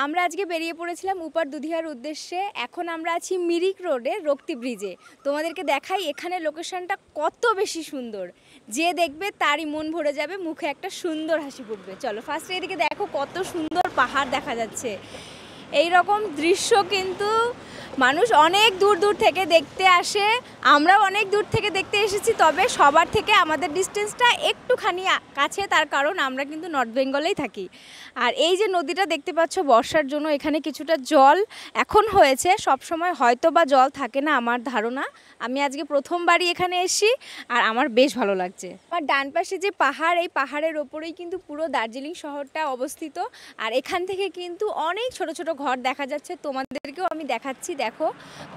আমরা আজকে বেরিয়ে পড়েছিলাম উপার দুধিয়ার উদ্দেশ্যে। এখন আমরা আছি মিরিক রোডে রক্তি ব্রিজে। তোমাদেরকে দেখাই এখানে লোকেশনটা কত বেশি সুন্দর, যে দেখবে তারই মন ভরে যাবে, মুখে একটা সুন্দর হাসি ফুটবে। চলো ফার্স্টে এদিকে দেখো কত সুন্দর পাহাড় দেখা যাচ্ছে। এই রকম দৃশ্য কিন্তু মানুষ অনেক দূর দূর থেকে দেখতে আসে, আমরাও অনেক দূর থেকে দেখতে এসেছি। তবে সবার থেকে আমাদের ডিস্টেন্সটা একটুখানি কাছে, তার কারণ আমরা কিন্তু নর্থ বেঙ্গলেই থাকি। আর এই যে নদীটা দেখতে পাচ্ছ, বর্ষার জন্য এখানে কিছুটা জল এখন হয়েছে, সব সময় হয়তো বা জল থাকে না আমার ধারণা। আমি আজকে প্রথমবারই এখানে এসেছি আর আমার বেশ ভালো লাগছে। আমার ডান পাশে যে পাহাড়, এই পাহাড়ের ওপরেই কিন্তু পুরো দার্জিলিং শহরটা অবস্থিত। আর এখান থেকে কিন্তু অনেক ছোট ছোট ঘর দেখা যাচ্ছে, তোমাদেরকেও আমি দেখাচ্ছি। দেখো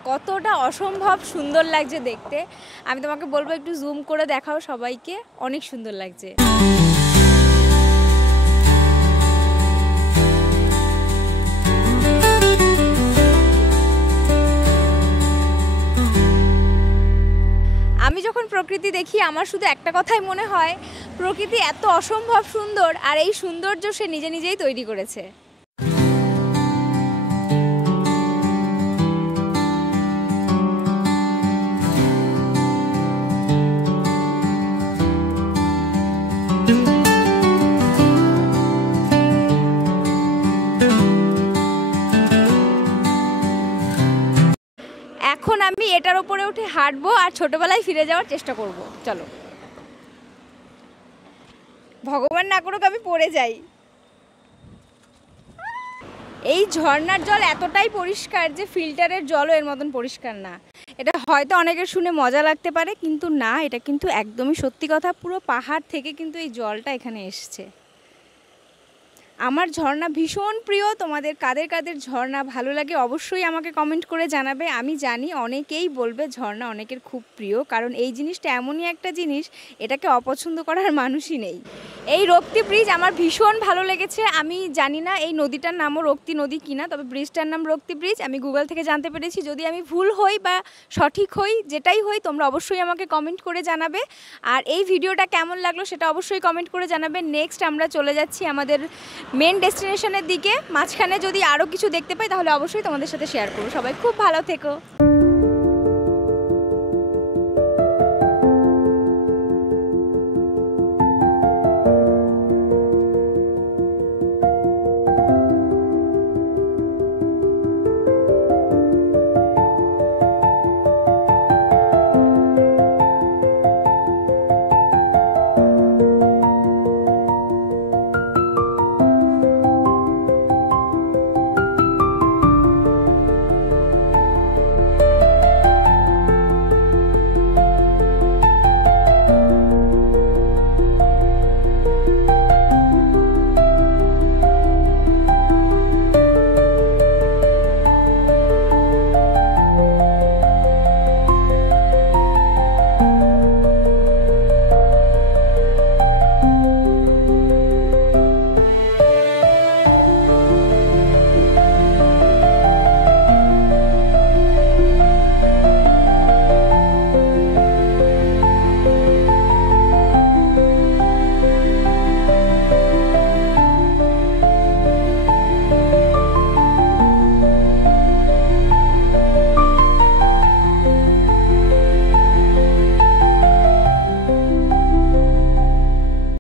কতটা অসম্ভব সুন্দর লাগছে দেখতে। আমি তোমাকে বলবো একটু জুম করে দেখাও সবাইকে, অনেক সুন্দর লাগছে। আমি যখন প্রকৃতি দেখি আমার শুধু একটা কথাই মনে হয়, প্রকৃতি এত অসম্ভব সুন্দর, আর এই সৌন্দর্য সে নিজে নিজেই তৈরি করেছে। এখন আমি এটার উপরে উঠে হাঁটবো আর ছোটবেলায় ফিরে যাওয়ার চেষ্টা করব। চলো, ভগবান না করুক আমি পড়ে যাই। এই ঝর্ণার জল এতটাই পরিষ্কার যে ফিল্টারের জলও এর মতন পরিষ্কার না। এটা হয়তো অনেকের শুনে মজা লাগতে পারে, কিন্তু না, এটা কিন্তু একদমই সত্যি কথা। পুরো পাহাড় থেকে কিন্তু এই জলটা এখানে এসছে। আমার ঝর্ণা ভীষণ প্রিয়। তোমাদের কাদের কাদের ঝর্ণা ভালো লাগে অবশ্যই আমাকে কমেন্ট করে জানাবে। আমি জানি অনেকেই বলবে ঝর্ণা অনেকের খুব প্রিয়, কারণ এই জিনিসটা এমনই একটা জিনিস, এটাকে অপছন্দ করার মানুষই নেই। এই রক্তি ব্রিজ আমার ভীষণ ভালো লেগেছে। আমি জানি না এই নদীটার নামও রক্তি নদী কিনা, তবে ব্রিজটার নাম রক্তি ব্রিজ। আমি গুগল থেকে জানতে পেরেছি। যদি আমি ভুল হই বা সঠিক হই, যেটাই হই, তোমরা অবশ্যই আমাকে কমেন্ট করে জানাবে। আর এই ভিডিওটা কেমন লাগলো সেটা অবশ্যই কমেন্ট করে জানাবে। নেক্সট আমরা চলে যাচ্ছি আমাদের মেন ডেস্টিনেশনের দিকে। মাঝখানে যদি আরও কিছু দেখতে পাই তাহলে অবশ্যই তোমাদের সাথে শেয়ার করবো। সবাই খুব ভালো থেকো।